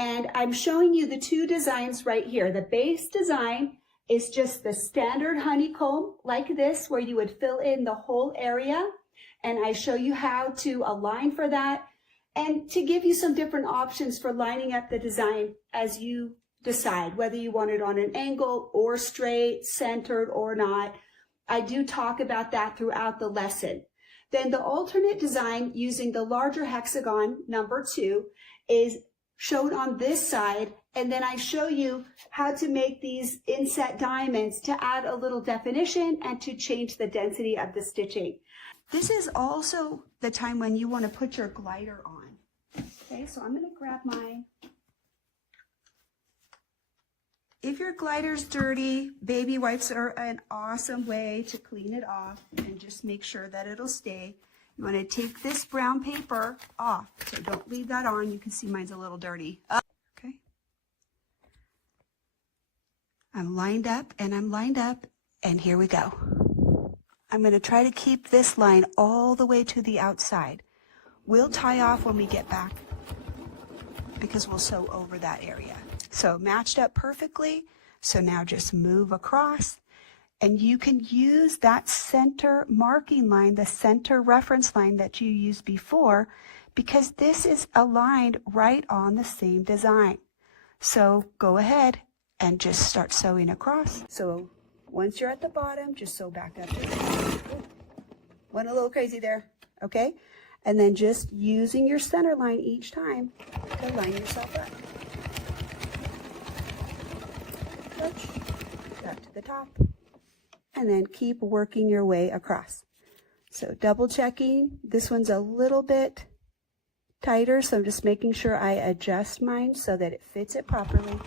And I'm showing you the two designs right here. The base design is just the standard honeycomb like this, where you would fill in the whole area. And I show you how to align for that and to give you some different options for lining up the design as you decide whether you want it on an angle or straight, centered or not. I do talk about that throughout the lesson. Then the alternate design using the larger hexagon, number 2, is shown on this side. And then I show you how to make these inset diamonds to add a little definition and to change the density of the stitching. This is also the time when you want to put your glider on. Okay, so I'm going to grab mine. If your glider's dirty, baby wipes are an awesome way to clean it off and just make sure that it'll stay. You want to take this brown paper off, so don't leave that on. You can see mine's a little dirty. Okay. I'm lined up and I'm lined up, and here we go. I'm going to try to keep this line all the way to the outside. We'll tie off when we get back because we'll sew over that area. So matched up perfectly. So now just move across, and you can use that center marking line, the center reference line that you used before, because this is aligned right on the same design. So go ahead and just start sewing across. So once you're at the bottom, just sew back up. Went a little crazy there, okay? And then just using your center line each time to line yourself up. Back to the top. And then keep working your way across. So double checking. This one's a little bit tighter, so I'm just making sure I adjust mine so that it fits it properly.